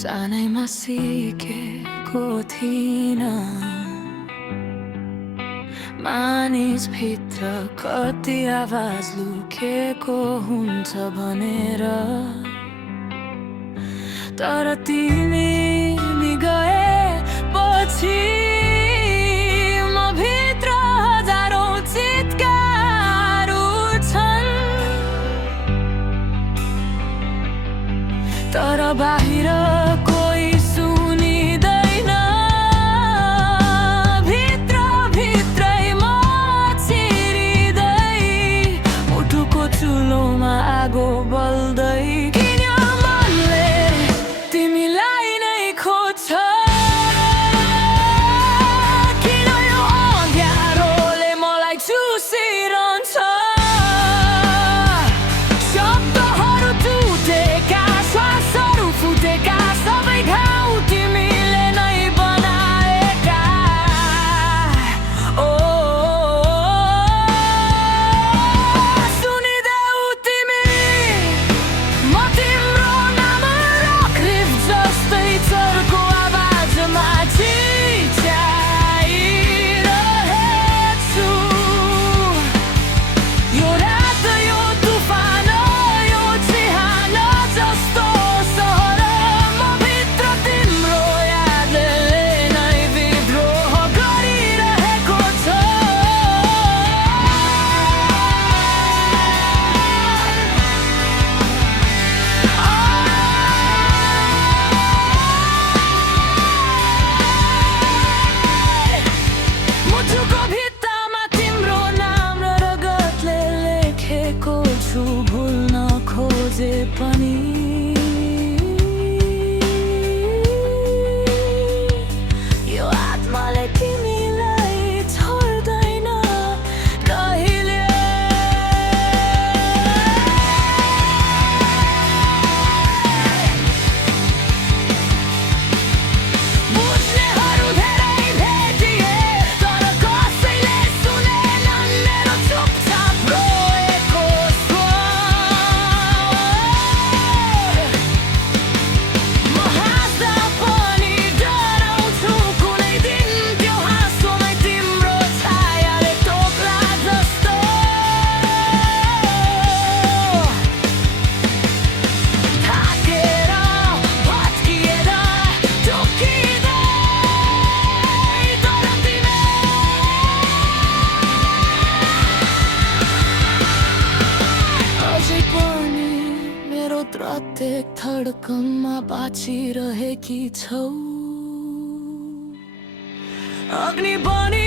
सानैमा सिकेको थिइन मानिसभित्र कति आवाज लुकेको हुन्छ भनेर। तर तिमी गएपछि म भित्र हजारौं चित्कार उठ्छन्, तर बाहिर कोही सुनिँदैन। भित्र भित्रै म चिरिँदै मुटुको चुलोमा आगो बल्दै। किन मनले तिमीलाई नै खोज्छ? किन यो अँध्यारोले मलाई चुसिरहन्छ? शब्दहरू टुटेका, श्वासहरू फुटेका, सबै घाउ तिमीले नै बनाएका। ओ सुनिदेऊ तिमी, म तिम्रो नाम रकरिफ जस्तै चर्को आवाजमा चिच्याइरहेछु। यो रात, यो तुफान, यो चिहान जस्तो सहर, म भित्र तिम्रो यादले नै विद्रोह गरिरहेको छ। मुटुको भित्तामा तिम्रो नाम र रगतले लेखेको छु, भुल्न खोजे पनि। यो आत्माले तिमीलाई छोड्दैन कहिले। बुझ्नेहरू धेरै भेटिए, तर कसैले सुनेनन् मेरो चुपचाप रोएको स्वर। म हाँस्दा पनि डराउँछु, कुनै दिन त्यो हाँसोमै तिम्रो छायाले टोक्ला जस्तो। थाकेर, भत्किएर, टोकिँदै, तर तिमी अझै पनि मेरो प्रत्येक धड्कनमा बाँचिरहेकी छौ। अग्नि बनी